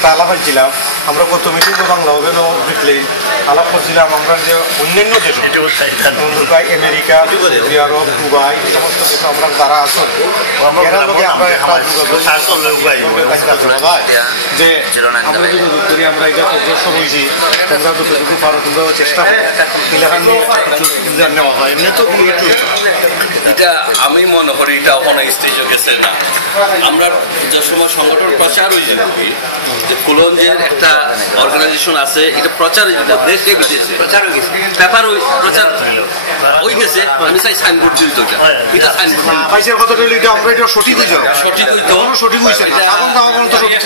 একটা আলাপ হয়েছিলাম আমরা গত মিটিংও বাংলা হবে বুঝলে আলাপ করছিলাম আমরা যে অন্যান্য দেশ আমেরিকা সৌদি আরব দুবাই এই সমস্ত দেশে আমরা যারা আসুন এরা লোকে আমরা যে আমরা যদি করি আমরা এটা অগ্রসর হয়েছি তোমরা যতটুকু পারো তোমরা চেষ্টা করো এলাকার নিয়ে নেওয়া হয় এমনি তো কোনো কিছু এটা আমি মনে করি এটা কোনো স্টেজও গেছে না আমরা যে সময় সংগঠন প্রচার হয়েছে যে কুলঞ্জের একটা অর্গানাইজেশন আছে এটা প্রচার দেশে বিদেশে প্রচার হয়ে গেছে পেপার প্রচার হয়ে গেছে আমি চাই সাইনবোর্ড দিই তো এটা সাইনবোর্ড পয়সার কথা বলি এটা আমরা এটা সঠিক হয়ে যাও সঠিক হইতো সঠিক হয়েছে এখন তো সঠিক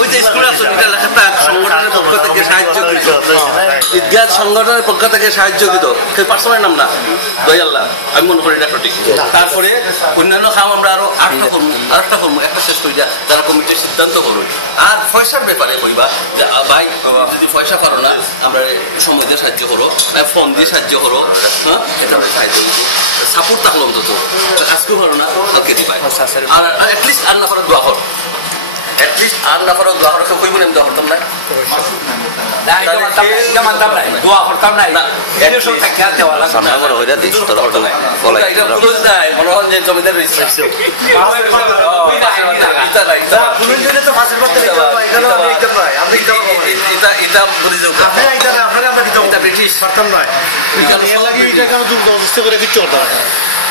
ওই যে স্কুল আছে এটা লেখাটা সংগঠনের পক্ষ থেকে সাহায্য কৃত ঈদগাহ সংগঠনের পক্ষ থেকে সাহায্য কৃত সেই পার্সনের নাম না দয়াল্লাহ আমি মনে করি এটা সঠিক তারপরে অন্যান্য কাম আমরা আরো আরেকটা করবো একটা শেষ করি যারা কমিটির সিদ্ধান্ত করবো আর পয়সার ব্যাপারে কইবা যে ভাই যদি পয়সা পারো না আমরা সময় দিয়ে সাহায্য করো ফোন দিয়ে সাহায্য করো হ্যাঁ এটা আমরা সাহায্য করবো সাপোর্ট থাকলো অন্তত আজকেও পারো না কালকে দিবাই আর অ্যাটলিস্ট আর না করার দোয়া করো অ্যাটলিস্ট আর না করার দোয়া করো কইব না আমি দোয়া করতাম না দোয়া করতাম না জমিদার ব্রিটিশ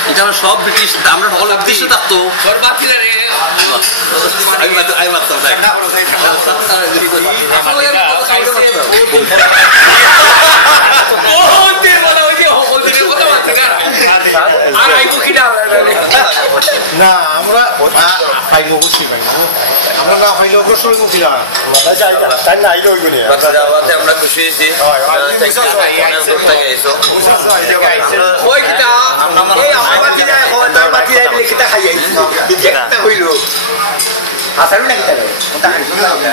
এটা সব ব্রিটিশ আমরা সকল উদ্দেশ্য থাকতো আমি মারতাম না আমরা পাইব বুঝছি পাইব আমরা না পাইলে অগ্রসর মুখী না আমরা খুশি হয়েছি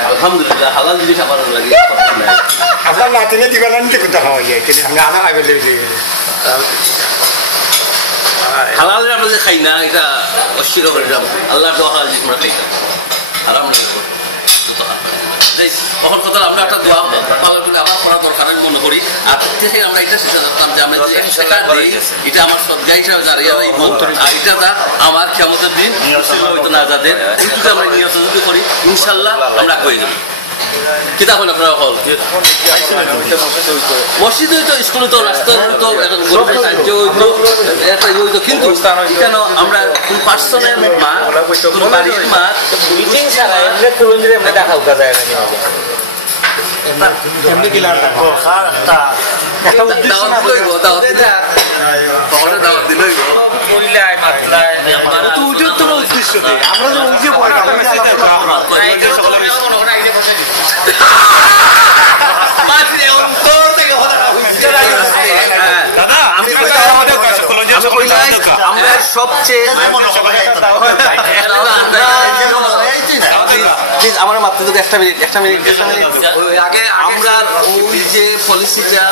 আলহামদুলিল্লাহ হালাল জিনিস আমার লাগে আপনার না তিনি দিবেন নিতে কোনটা খাওয়া যায় আমরা আনা খাইবে হালাল আমরা যে খাই না এটা অস্বীকার করে যাব আল্লাহ দোয়া হালাল জিনিস আমরা খাই না হারাম না তখন কথা আমরা একটা দোয়া পালন করে আমার করা দরকার আমি মনে করি আর থেকে আমরা এটা চেষ্টা করতাম যে আমরা যে টাকা দিই এটা আমার সদ্গা হিসাবে দাঁড়িয়ে যাইব আর এটা আমার ক্ষমতার দিন হয়তো না যাদের এইটুকু আমরা নিয়ত যদি করি ইনশাল্লাহ আমরা হয়ে যাবো কিতাব হল আপনারা হল মসজিদ হইতো স্কুল হইতো রাস্তা হইতো গরিবের সাহায্য হইতো একটা হইতো কিন্তু কেন আমরা কোন পার্সনের মা কোন বাড়ির মা মিটিং ছাড়া এমনি কুলঞ্জিরে এমনি দেখা উঠা যায় না এমনি গেলে আর একটা উদ্দেশ্য না হইব দাওয়াত দিলই উদ্দেশ্য দেয় আমরা যে ওই যে আমরা সবচেয়ে আমার মাত্র যদি একটা মিনিট আগে আমরা ওই যে পলিসিটা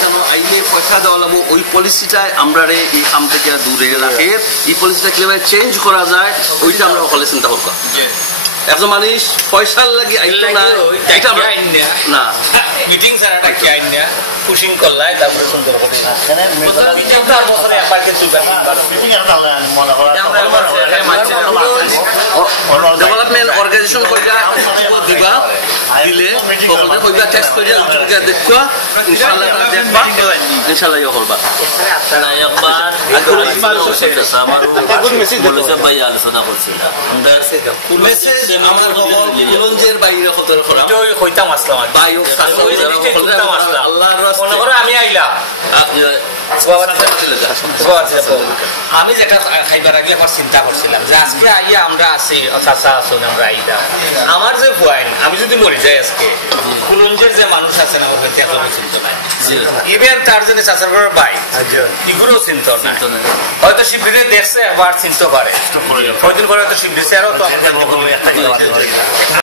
কেন আইনে পয়সা দেওয়া লাগবো ওই পলিসিটাই আমরা এই কাম থেকে দূরে রাখে এই পলিসিটা কিভাবে চেঞ্জ করা যায় ওইটা আমরা সকলে চিন্তা করবো একজন মানুষ পয়সার লাগে আইতো না এটা না মিটিং ছাড়াটা কি আইন না পুশিং করলাই তারপরে সুন্দর করে ডেভেলপমেন্ট অর্গানাইজেশন কইরা দিবা দিলে সকলে কইবা টেস্ট কইরা উঠে দেখবা ইনশাআল্লাহ দেখবা ইনশাআল্লাহ ইয়া করবা আপনারা একবার বলেছে ভাই আলোচনা করছিল আমরা মেসেজ আমরা কুলঞ্জের বাইরে হতে করাম তো কইতাম আসলাম ভাই আল্লাহর রাস্তায় মনে করো আমি আইলা আমি যেটা খাইবার আগে আমার চিন্তা করছিলাম যে আজকে আইয়া আমরা আছি চাচা আসুন আমরা আইলা আমার যে ভুয়াইন আমি যদি মরে যাই আজকে কুলঞ্জের যে মানুষ আছেন আমার কাছে এত চিন্তা নাই ইভেন তার জন্য চাচার ঘরের ভাই এগুলোও চিন্তা নাই হয়তো শিবিরে দেখছে আবার চিন্তা পারে কয়দিন পরে হয়তো শিবির আরো তো